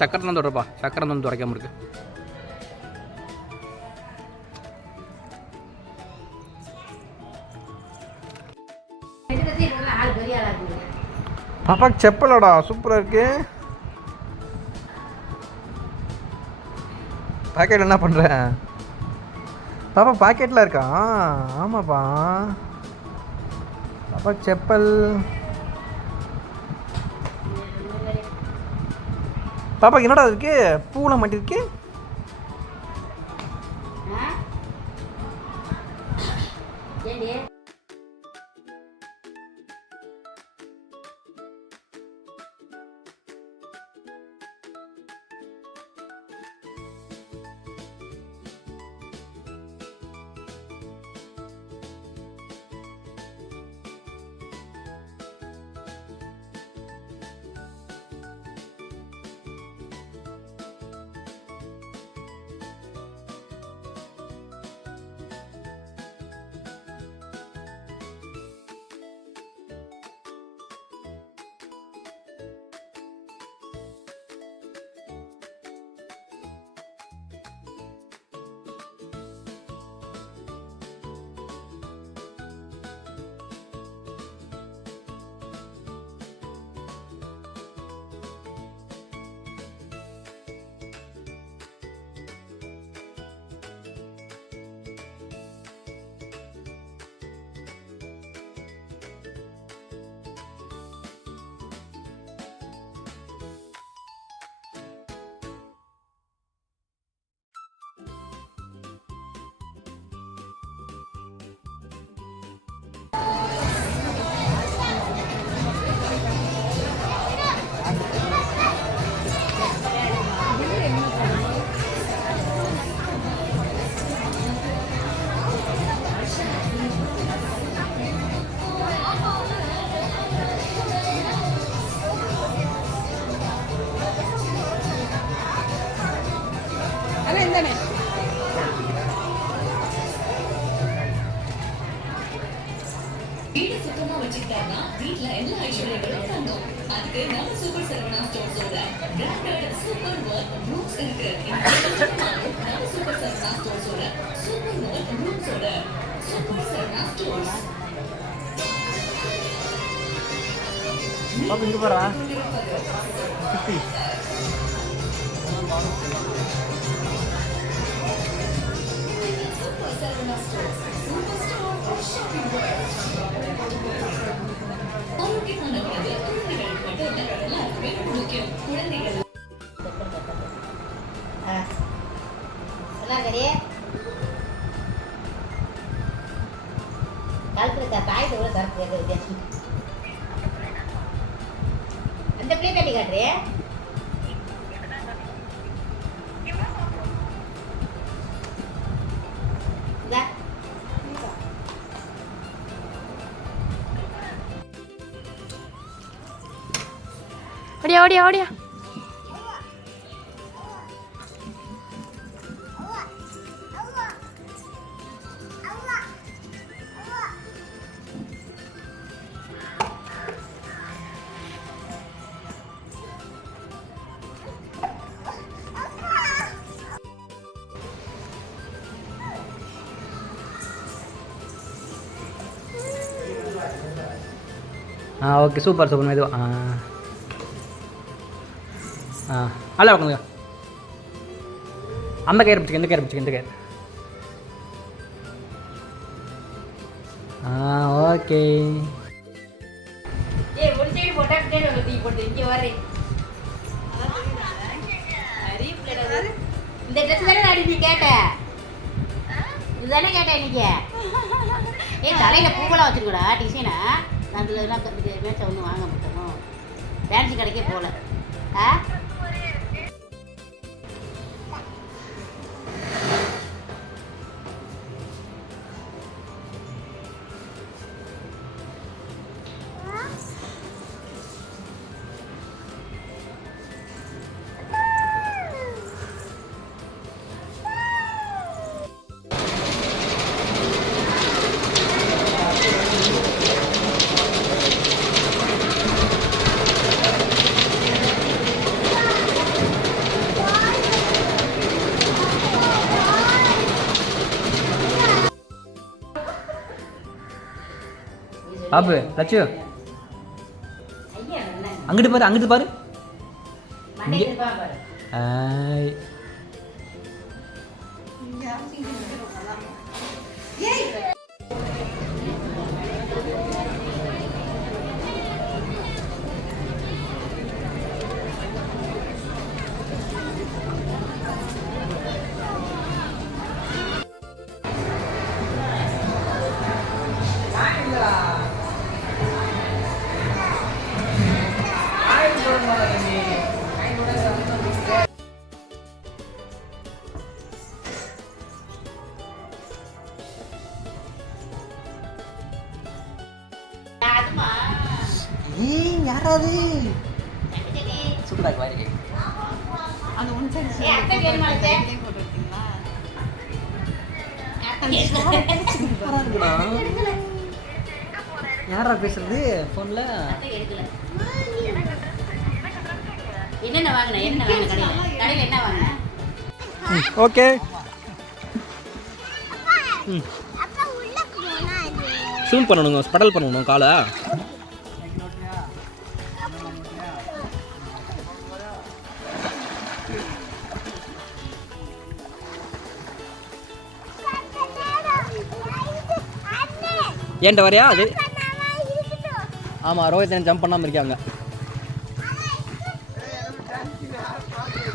சக்கரை தான் தொடப்பா. சக்கரை தான் துடைக்காம இருக்கு. பாப்பாக்கு செப்பலோடா சூப்பராக இருக்கு. பாக்கெட் என்ன பண்ணுற பாப்பா? பாக்கெட்டில் இருக்கா? ஆமாப்பா பாப்பா செப்பல். பாப்பாக்கு என்னடா இருக்கு? பூவில் மாட்டிருக்கு. வீடு சுத்தமா வச்சுக்கிட்டாருன்னா வீட்ல எல்லா ஐஸ்வர்யங்களும் தங்கும். அதுக்கு நம்ம சூப்பர் சரவணா ஸ்டோர்ஸோட பிராண்டட் சூப்பர் வேர்ல்ட் ரூம்ஸ் இருக்கு. நம்ம சூப்பர் சரவணா ஸ்டோர்ஸோட சூப்பர் வேர்ல்ட் ரூம்ஸோட சூப்பர் சரவணா ஸ்டோர்ஸ். பாப்பா இங்க பாரா super Saravana stores super store of shopping world. ஆரோக்கியமான உணவு குழந்தைகளுக்கு மட்டும் இல்ல, எல்லாருக்குமே முக்கியம். குழந்தைகள் கழுத்துல தாய் கூட கருத்து வித்தியாசம். அந்த பிள்ளை தள்ளி காட்டுறியே ஓடியா ஓடியா ஓடியா. ஓகே சூப்பர் சூப்பர் மெதுவா அல்ல உட்காந்துங்க. அந்த கயிறு பிடிச்சிக்க, இந்த கயிறு பிடிச்சிக்க, இந்த கயிறு. ஓகே இந்த ட்ரெஸ் தானே நாடி நீ கேட்ட, இதுதானே கேட்டேன் இன்னைக்கு. ஏன் தலையில பூவெல்லாம் வச்சிருக்கடா டிசைனா. அதில் மேட்சை ஒன்றும் வாங்க மாட்டோம், டான்ஸ் கடைக்கே போகல. பாபு லட்சு அங்கிட்டு பாரு, அங்கிட்டு பாரு. யாராவது சூப்பராக வாரி யாரா பேசுறது போன்ல. என்னென்ன வாங்கின, என்ன வாங்கின கடையில் என்ன வாங்கின? ஓகே ஜூம் பண்ணணுங்க, ஸ்பெடல் பண்ணணும் காலை. ஏன்ட்ட வரையா அது? ஆமாம், ரோஹித் ஜம்ப் பண்ணாமல் இருக்காங்க.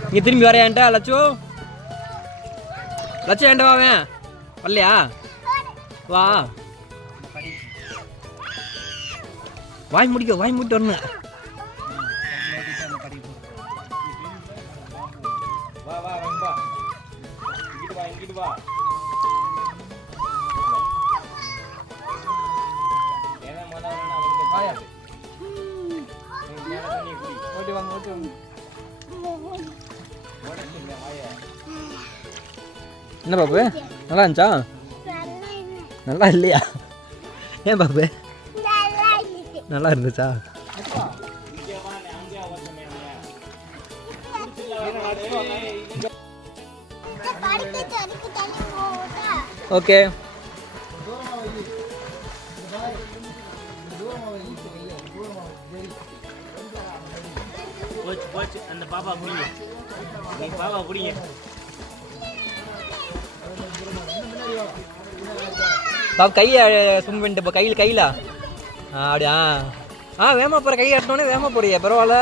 இங்கே திரும்பி வரையா என்கிட்ட லட்சு? லட்சம் என்கிட்ட வாவேன் வரலையா? வா வாய் முடிக்க, வாய் முடிட்டு வரணும். என்ன பாப்பு நல்லா இருந்துச்சா? நல்லா இல்லையா? ஏன் பாப்பு நல்லா இருந்துச்சா? ஓகே. போச்சு அந்த பாப்பா பிடிங்க. நீ பாப்பா பிடிங்க. பாப்பா கையை சும் பண்ணிட்டு இப்போ கையில் அப்படியா? வேமா போகிற கை ஆட்டினோடனே வேமா போறியா? பரவாயில்ல.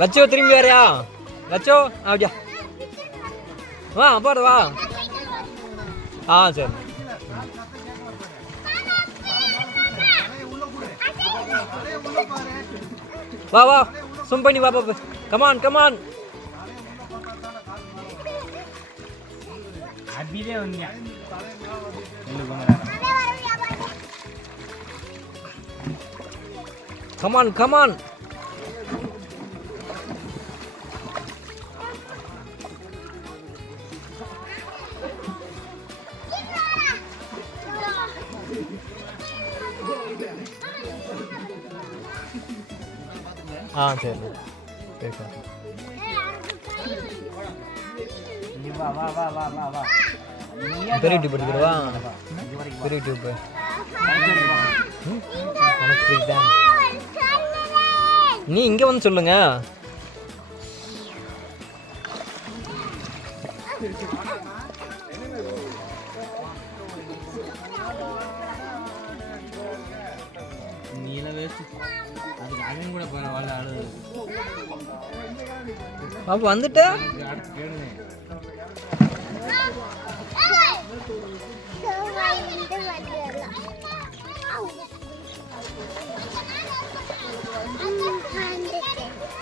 லட்சோ திரும்பி வரையா? லட்சோ அப்படியா? வா அப்பாடு வா. சரி. வா வா சும் பண்ணி வா பாப்பு. Come on come on. அபிலே வந்தியா? Come on come on. சரி சரி சார். வா வா வா வா வா வா. பெரிய டியூப் எடுத்துக்கிடுவா. பெரிய டியூப் நீ இங்கே வந்து சொல்லுங்க. பாப்பா வந்துட்ட.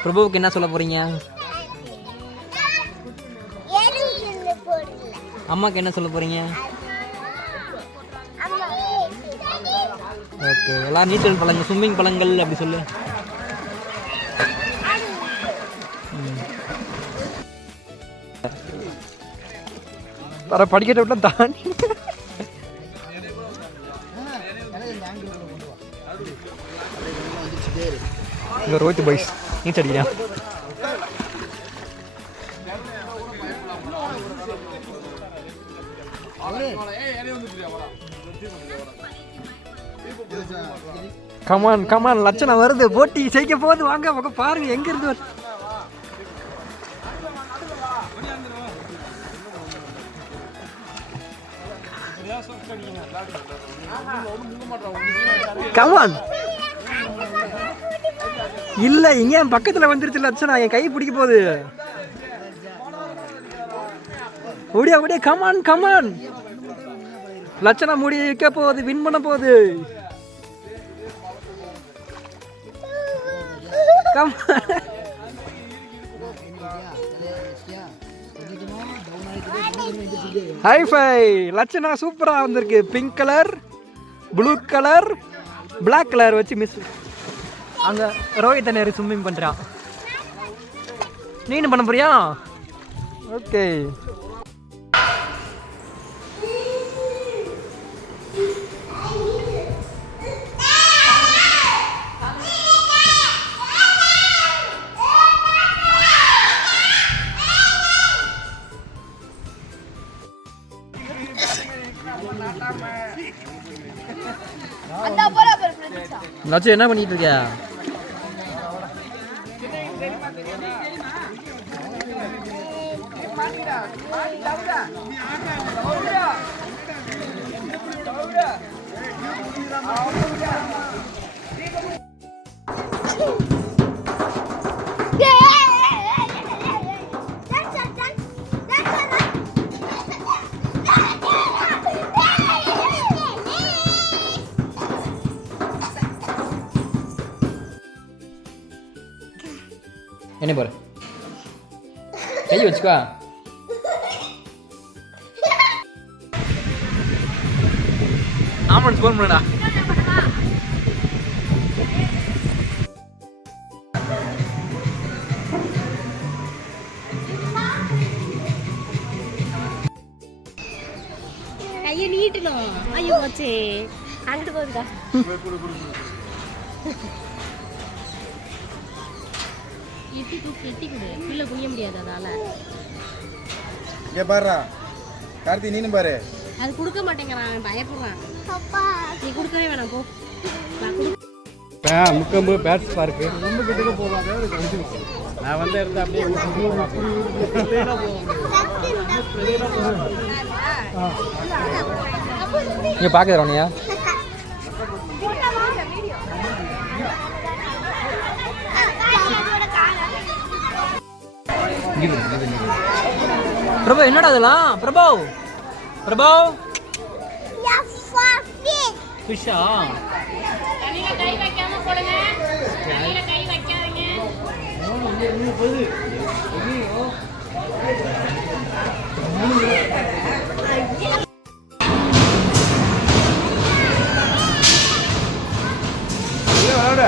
பிரபுவுக்கு என்ன சொல்ல போறீங்க? அம்மாக்கு என்ன சொல்ல போறீங்க? ஓகே. எல்லாரும் நீச்சல் பழங்கள், ஸ்விம்மிங் பழங்கள் அப்படி சொல்லு. வர படிக்கட்ட விட்டு தாண்டி இங்கே ரோஹித் பாய்ஸ் நீச்சல் அடிக்கிறான். Come on come on. லட்சணா வருது. போட்டி ஜெயிக்க போகுது. வாங்க பக்கம் பாருங்க எங்க இருந்து வருது. கமான். இல்ல இங்க என் பக்கத்துல வந்துருச்சு லட்சணா. என் கை பிடிக்க போகுது. ஓடியா ஓடியா. Come on come on. லட்சணா முடிக்க போகுது. வின் பண்ண போகுது. ஹைஃபை. லட்சணா சூப்பரா வந்திருக்கு. Pink colour, blue colour, black colour வச்சு மிஸ். அங்க ரோஹித் நேரு ஸ்விம்மிங் பண்றான். நீனு பண்ண போறியா? ஓகே. லட்சம் என்ன பண்ணிட்டு இருக்க? என்ன பாரு கை வச்சுக்கோ. ஆம்புலன்ஸ் ஃபோன் பண்ணுடா. கையை நீட்டணும். ஐயோ போச்சே, அங்கிட்டு போகுதுக்கா. எட்டி கொடு, கீழே குனிய முடியாது அதால. இங்கே பாருடா கார்த்தி, நீனும் பாரு. அது கொடுக்க மாட்டேங்கிறான், பயப்படுறான். நீ கொடுக்கவே வேணாம் போ. முக்கம்பு பேட்ஸ் பார்க்கு ரொம்ப கிட்டக்க போவாங்க. நான் வந்து இருந்தா அப்படியே இங்கே பார்க்குறோம் நீயா பிரபு என்னடா அதெல்லாம்? பிரபு பிரபு ஃபிஷ்ஷா? கை வைக்காம போடுங்க, கை வைக்காதீங்க. விளையாட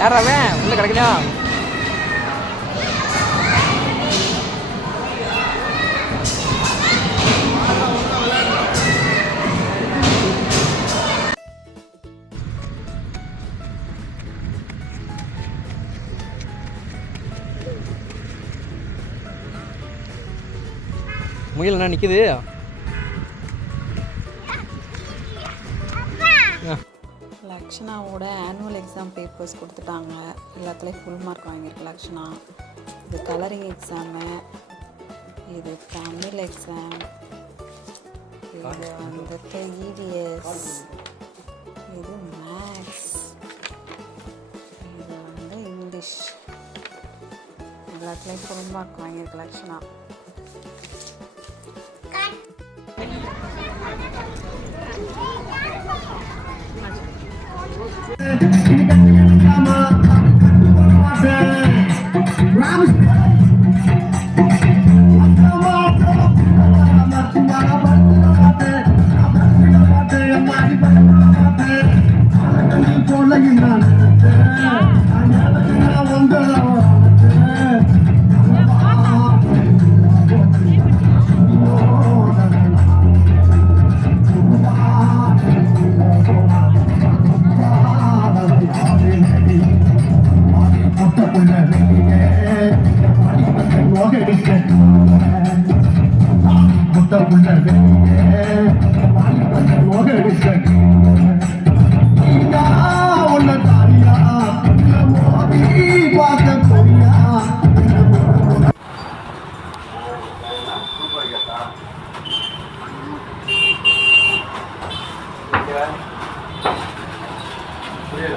யார் அவன் உள்ள கிடக்குனா? முயல் என்ன நிற்குது? லக்ஷனாவோட ஆனுவல் எக்ஸாம் பேப்பர்ஸ் கொடுத்துட்டாங்க. எல்லாத்துலேயும் ஃபுல் மார்க் வாங்கியிருக்கு லக்ஷனா. இது கலரிங் எக்ஸாமு, இது தமிழ் எக்ஸாம், இது வந்துட்டு இவிஎஸ், இது மேக்ஸ், இது வந்து இங்கிலீஷ். எல்லாத்துலேயும் ஃபுல் மார்க் வாங்கியிருக்கு லக்ஷனா. புரியல